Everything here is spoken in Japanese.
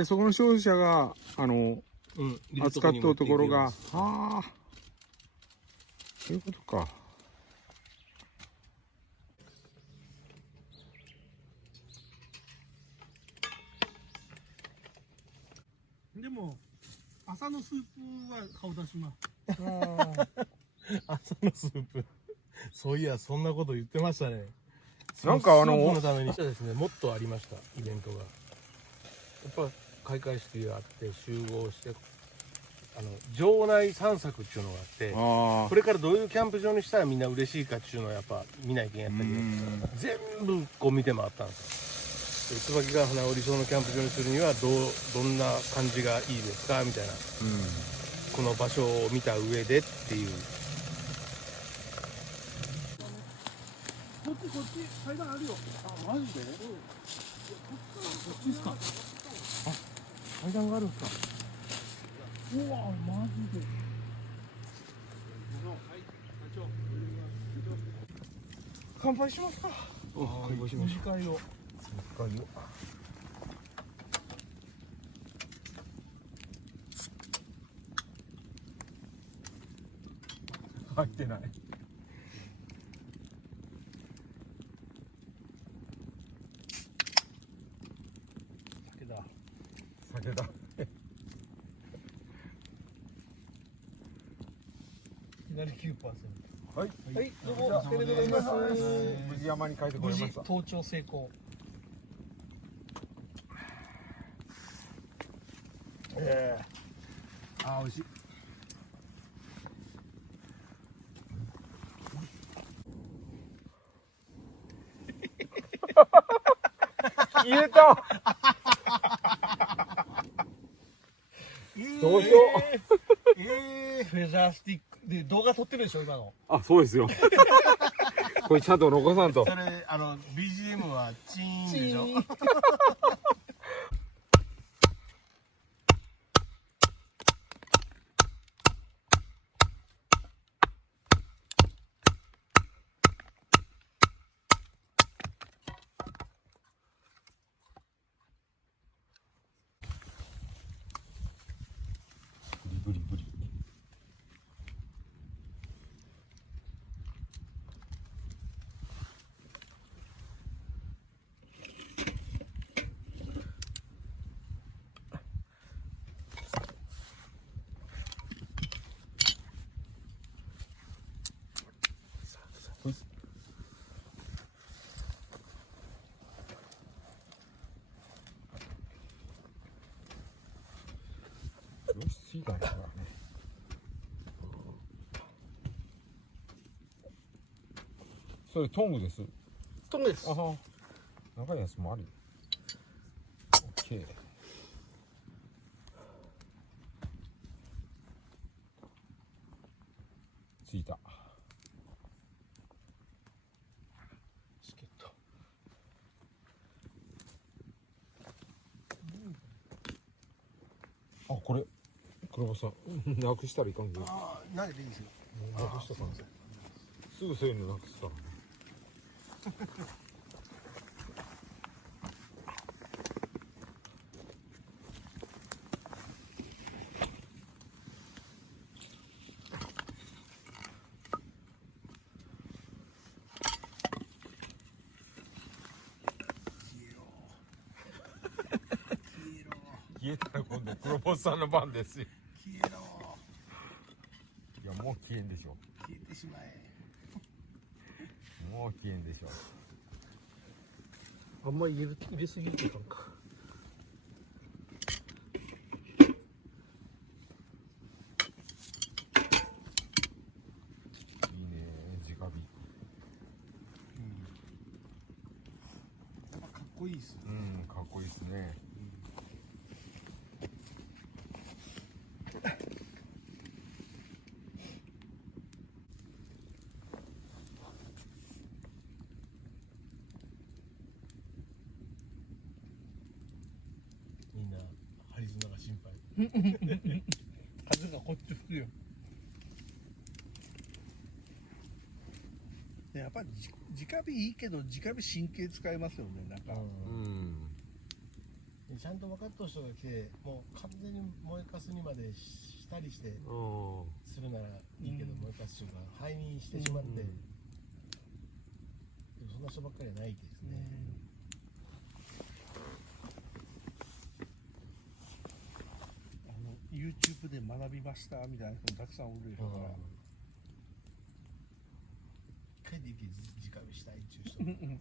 じゃあそこの商社が扱っとるところが、ああ、そういうことか。でも朝のスープは顔出します。朝のスープ。そういや、そんなこと言ってましたね。なんかスープのためにですね、もっとありました、イベントが。やっぱ開会式があって集合して、場内散策っていうのがあって、これからどういうキャンプ場にしたらみんな嬉しいかっていうのをやっぱ見ないといけないやったけど、全部こう見て回ったんですよ。で椿ヶ鼻を理想のキャンプ場にするにはどんな感じがいいですかみたいな、この場所を見た上でっていう。こっち階段あるよ。あ、マジで？こっちですか。階段があるんですか。うわ、マジで。乾杯しますか。乾杯しましょう。短いよ。入ってない。酒だ。酒だ。いきなり 9%。はい。はい、どうも、ありがとうございます。無事山に帰ってこ無事れました。登頂成功。あー、美味しい。消えた。どうしよフェザースティックで動画撮ってるでしょ今の。う。あ、そうですよ。これちゃんと残さんと。それBGM はチーンでしょ。ブリブリ。露出以外だからね。それトングです。トングです。あは。長いやつもあるよ。オッケー。ついた。チケット。あ、これ。黒羽さん、なくしたらいかんぞ。ああ、ないでいいですよ。なくしたから。すぐそういうのなくすから。消えたら今度黒ボスさんの番ですよ。消えろ。いやもう消えんでしょ。消えてしまえ。もう消えんでしょ。あんまり入れすぎるといかんか。いいね、直火。かっこいいです。うん、かっこいいですね。みんなハリズナが心配。風がこっち吹くよ。やっぱり直火いいけど直火神経使いますよねなんか。うん。ちゃんと分かった人が来て、もう完全に燃えかすにまでしたりしてするならいいけど、燃えかすというか灰にしてしまって、でもそんな人ばっかりはないですね。YouTube で学びましたみたいな人もたくさんおるから、一回でいいけど直火したいっていう人